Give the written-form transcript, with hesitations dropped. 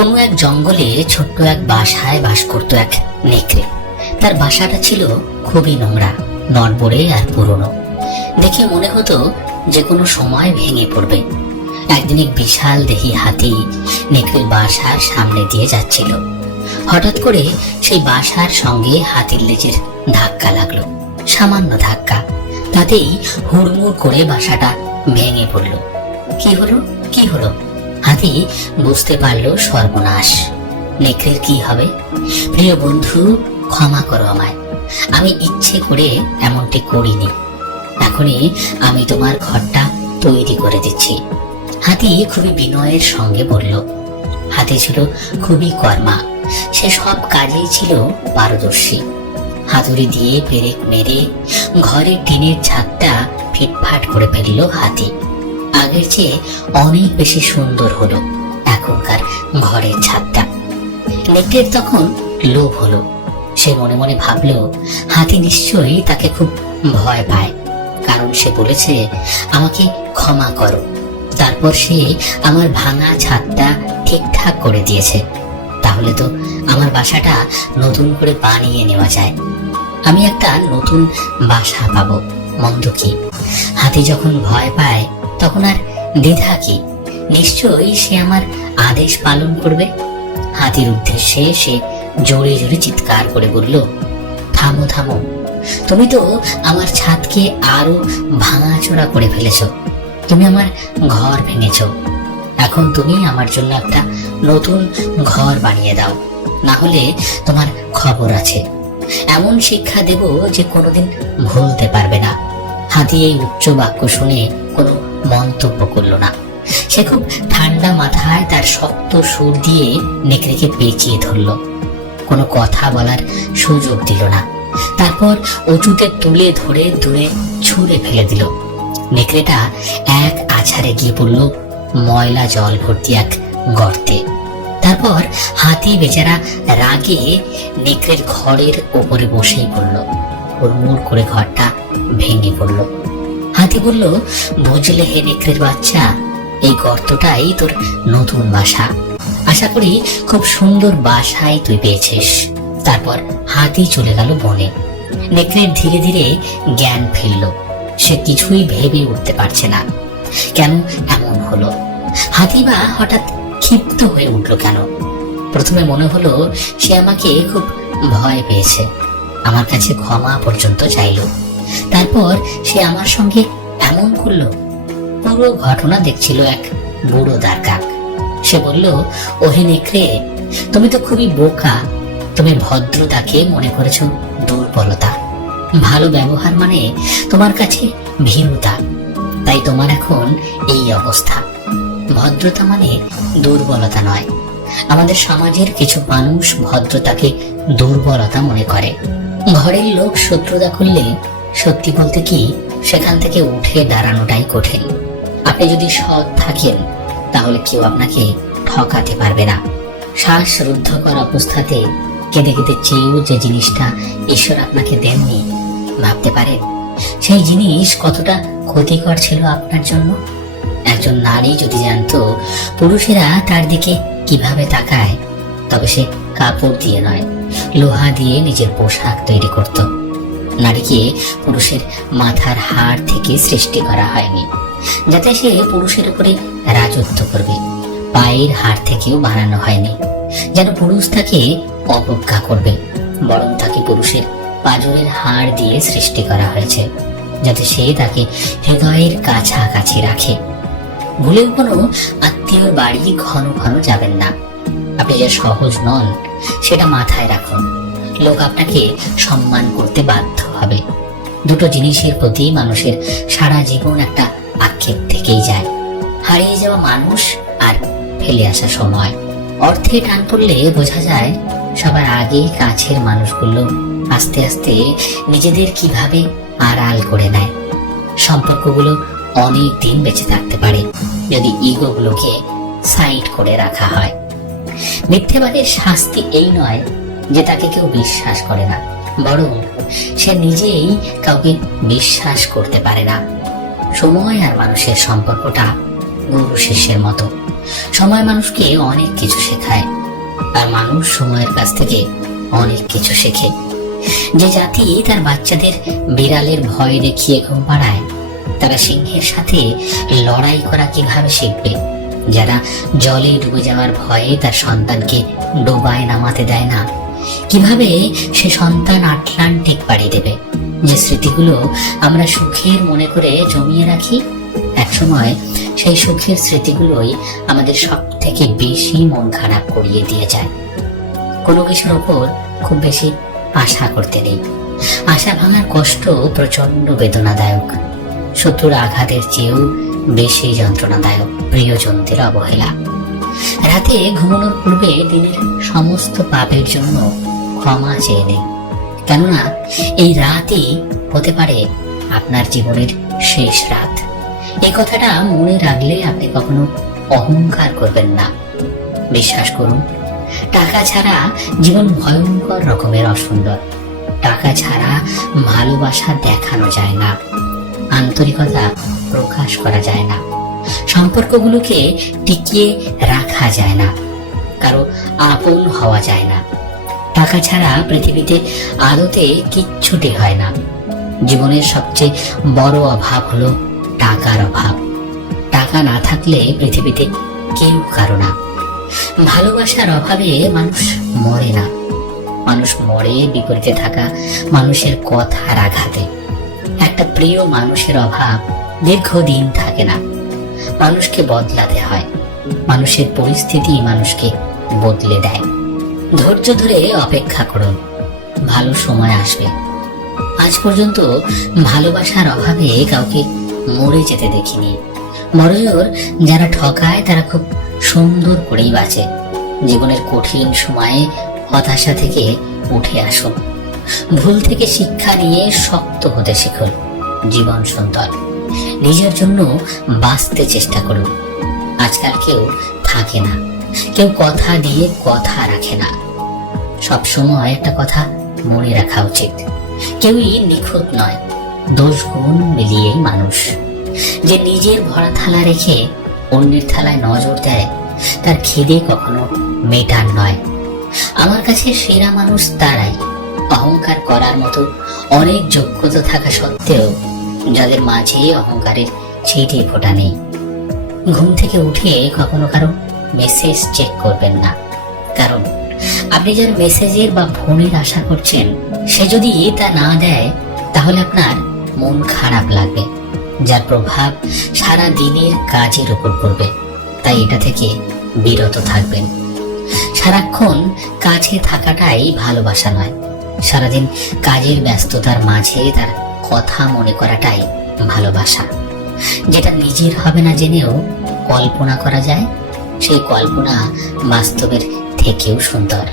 কোনো এক জঙ্গলে ছোট্ট এক বাসায় বাস করত এক নেকড়ে। তার বাসাটা ছিল খুবই নোংরা, নড়বড়ে আর পুরনো। দেখে মনে হতো যে কোনো সময় ভেঙে পড়বে। একদিন এক বিশাল দেহী হাতি নেকড়ের বাসার সামনে দিয়ে যাচ্ছিল। হঠাৎ করে সেই বাসার সঙ্গে হাতির লেজের ধাক্কা লাগলো, সামান্য ধাক্কা। তাতেই হুড়মুড় করে বাসাটা ভেঙে পড়ল। কি হলো? হাতি বুঝতে পারলো সর্বনাশ। নেকড়ের কি হবে? প্রিয় বন্ধু, ক্ষমা করো আমায়, আমি ইচ্ছে করে এমনটি করিনি। এখনই আমি তোমার ঘরটা তৈরি করে দিচ্ছি। হাতি খুবই বিনয়ের সঙ্গে বলল। হাতি ছিল খুবই কর্মা, সে সব কাজেই ছিল পারদর্শী। হাতুড়ি দিয়ে পেরেক মেরে ঘরের টিনের ছাদটা ফিটফাট করে ফেললো হাতি। আগের চেয়ে অনেক বেশি সুন্দর হলো এখনকার ঘরের ছাদটা। নেকড়ের তখন লোভ হলো। সে মনে মনে ভাবলো, হাতি নিশ্চয়ই তাকে খুব ভয় পায়, কারণ সে বলেছে আমাকে ক্ষমা করো। তারপর সে আমার ভাঙা ছাদটা ঠিকঠাক করে দিয়েছে। তাহলে তো আমার বাসাটা নতুন করে বানিয়ে নেওয়া যায়। আমি একটা নতুন বাসা পাবো, মন্দ কি? হাতি যখন ভয় পায় তখন আর দ্বিধা কি? নিশ্চয়ই সে আমার আদেশ পালন করবে। হাতির উদ্দেশ্যে সে জোরে জোরে চিৎকার করে বলল, থামো থামো, তুমি তো আমার ছাদকে আরো ভাঙাচোরা করে ফেলেছো। তুমি আমার ঘর ভেঙেছো। এখন তুমি আমার জন্য একটা নতুন ঘর বানিয়ে দাও, না হলে তোমার খবর আছে। এমন শিক্ষা দেব যে কোনোদিন ভুলতে পারবে না। হাতি এই উচ্চ বাক্য শুনে কোনো মন্তব্য করলো না। সে খুব ঠান্ডা মাথায় তার শক্ত সুর দিয়ে নেকড়েকে পেঁচিয়ে ধরলো, কোনো কথা বলার সুযোগ দিল না। তারপর উঁচুতে তুলে ধরে দূরে ছুঁড়ে ফেলে দিল। নেকড়েটা এক আছাড়ে গিয়ে পড়ল ময়লা জল ভর্তি এক গর্তে। তারপর হাতি বেচারা রাগে নেকড়ের ঘরের ওপরে বসেই পড়ল। হুড়মুড় করে ঘরটা ভেঙে পড়ল। হাতি বলল, বুঝলে হে নেকড়ের বাচ্চা, এই গর্তটাই তোর নতুন বাসা। আশা করি খুব সুন্দর বাসাই তুই পেয়েছিস। তারপর হাতি চলে গেল বনে। নেকড়ের ধীরে ধীরে জ্ঞান ফিরল। সে কিছুই ভেবে উঠতে পারছে না, কেন এমন হলো। হাতি বা হঠাৎ ক্ষিপ্ত হয়ে উঠলো কেন? প্রথমে মনে হলো সে আমাকে খুব ভয় পেয়েছে, আমার কাছে ক্ষমা পর্যন্ত চাইলো। তারপর সে আমার সঙ্গে এমন করলো। পুরো ঘটনা দেখছিল এক বুড়ো দ্বারকাক। সে বলল, ওহে নেকড়ে, তুমি তো খুবই বোকা। তুমি ভদ্রতাকে মনে করেছো দুর্বলতা। ভালো ব্যবহার মানে তোমার কাছে ভীরুতা। তাই তোমার এখন এই অবস্থা। ভদ্রতা মানে দুর্বলতা নয়। আমাদের সমাজের কিছু মানুষ ভদ্রতাকে দুর্বলতা মনে করে। ঘরের লোক শত্রুতা করলে সত্যি বলতে কি সেখান থেকে উঠে দাঁড়ানোটাই কঠিন। আপনি যদি সৎ থাকেন তাহলে কেউ আপনাকে ঠকাতে পারবে না। শ্বাস রুদ্ধকর অবস্থাতে কেঁদে কেঁদে চেয়েও যে জিনিসটা ঈশ্বর আপনাকে দেননি, ভাবতে পারেন সেই জিনিস কতটা ক্ষতিকর ছিল আপনার জন্য? একজন নারী যদি জানতো পুরুষেরা তার দিকে কিভাবে তাকায়, তবে সে কাপড় দিয়ে নয়, লোহা দিয়ে নিজের পোশাক তৈরি করত। নারীকে পুরুষের মাথার হাড় থেকে সৃষ্টি করা হয়নি যাতে সে পুরুষের উপরে রাজত্ব করবে। পায়ের হাড় থেকেও বানানো হয়নি যেন পুরুষ তাকে অবজ্ঞা করবে, বরং তাকে পুরুষের পাঁজরের হাড় দিয়ে সৃষ্টি করা হয়েছে যাতে সে তাকে হৃদয়ের কাছাকাছি রাখে। ভুলেও কোনো আত্মীয় বাড়ি ঘন ঘন যাবেন না। আপনি যে সহজ নন সেটা মাথায় রাখুন। লোক আপনাকে সম্মান করতে বাধ্য হবে। দুটো জিনিসের প্রতি মানুষের সারা জীবন একটা আক্ষেপ থেকেই যায়, হারিয়ে যাওয়া মানুষ আর ফেলে আসা সময়। অর্থে টান পড়লে বোঝা যায় সবার আগে কাছের মানুষগুলো আস্তে আস্তে নিজেদের কিভাবে আড়াল করে নেয়। সম্পর্কগুলো অনেক দিন বেঁচে থাকতে পারে যদি ইগোগুলোকে সাইড করে রাখা হয়। মিথ্যেবাদের শাস্তি এই নয় যে তাকে কেউ বিশ্বাস করে না, বরং সে নিজেই কাউকে বিশ্বাস করতে পারে না। সময় আর মানুষের সম্পর্কটা গুরু শিষ্যের মতো। সময় মানুষকে অনেক কিছু শেখায়, আর মানুষ সময়ের কাছ থেকে অনেক কিছু শেখে। যে জাতি তার বাচ্চাদের বিড়ালের ভয় দেখিয়ে ঘুম পাড়ায়, তারা সিংহের সাথে লড়াই করা কিভাবে শিখবে? যারা জলে ডুবে যাওয়ার ভয়ে তার সন্তানকে ডোবায় নামাতে দেয় না, কিভাবে সে সন্তান আটলান্টিক পাড়ি দেবে? যে স্মৃতিগুলো আমরা সুখের মনে করে জমিয়ে রাখি, একসময় সেই সুখের স্মৃতিগুলোই আমাদের সব থেকে বেশি মন খারাপ করিয়ে দিয়ে যায়। কোনো কিছুর ওপর খুব বেশি আশা করতে নেই। আশা ভাঙার কষ্ট প্রচন্ড বেদনাদায়ক, শত্রুর আঘাতের চেয়েও বেশি যন্ত্রণাদায়ক প্রিয়জনদের অবহেলা। রাতে ঘুমানোর পূর্বে দিনের সমস্ত পাপের জন্য ক্ষমা চেয়ে নিন, কেননা এই রাতই হতে পারে আপনার জীবনের শেষ রাত। এই কথাটা মনে রাখলে আপনি কখনো অহংকার করবেন না। বিশ্বাস করুন, টাকা ছাড়া জীবন ভয়ঙ্কর রকমের অসুন্দর। টাকা ছাড়া ভালোবাসা দেখানো যায় না, আন্তরিকতা প্রকাশ করা যায় না, সম্পর্কগুলোকে টিকিয়ে রাখা যায় না, কারো আপন হওয়া যায় না। টাকা ছাড়া পৃথিবীতে আদতে কিচ্ছুটি হয় না। জীবনের সবচেয়ে বড় অভাব হলো টাকার অভাব। টাকা না থাকলে পৃথিবীতে কেউ কারো না। ভালোবাসার অভাবে মানুষ মরে না, মানুষ মরে বিপরীতে থাকা মানুষের কথার আঘাতে। একটা প্রিয় মানুষের অভাব দীর্ঘদিন থাকে না, মানুষকে বদলাতে হয়। মানুষের পরিস্থিতি মানুষকে বদলে দেয়। ধৈর্য ধরে অপেক্ষা করুন, ভালো সময় আসবে। আজ পর্যন্ত ভালোবাসার অভাবে কাউকে মরে যেতে দেখিনি। বড়জোর যারা ঠকায় তারা খুব সুন্দর করেই বাঁচে। জীবনের কঠিন সময়ে হতাশা থেকে উঠে আসুন, ভুল থেকে শিক্ষা নিয়ে শক্ত হতে শিখুন। জীবন সুন্দর, নিজের জন্য বাঁচতে চেষ্টা করুন। আজকাল কেউ থাকে না, কেউ কথা দিয়ে কথা রাখে না। সব সময় একটা কথা মনে রাখা উচিত, কেউই নিখুঁত নয়, দোষ গুণ মিলিয়েই মানুষ। যে নিজের ভরা থালা রেখে অন্যের থালায় নজর দেয়, তার খিদে কখনো মেটার নয়। আমার কাছে সেরা মানুষ তারাই, অহংকার করার মতো অনেক যোগ্যতা থাকা সত্ত্বেও যাদের মাঝে অহংকারের ছিটে ফোঁটা নেই। ঘুম থেকে উঠে কখনো কারো মেসেজ চেক করবেন না, কারণ আপনি যার মেসেজের বা ফোনের আশা করছেন, সে যদি তা না দেয় তাহলে আপনার মন খারাপ লাগবে, যার প্রভাব সারা দিনের কাজের উপর পড়বে। তাই এটা থেকে বিরত থাকবেন। সারাক্ষণ কাছে থাকাটাই ভালোবাসা নয়, সারাদিন কাজের ব্যস্ততার মাঝে তার কথা মনে করাটাই ভালোবাসা। যেটা নিজের হবে না জেনেও কল্পনা করা যায়, সেই কল্পনা বাস্তবের থেকেও সুন্দর।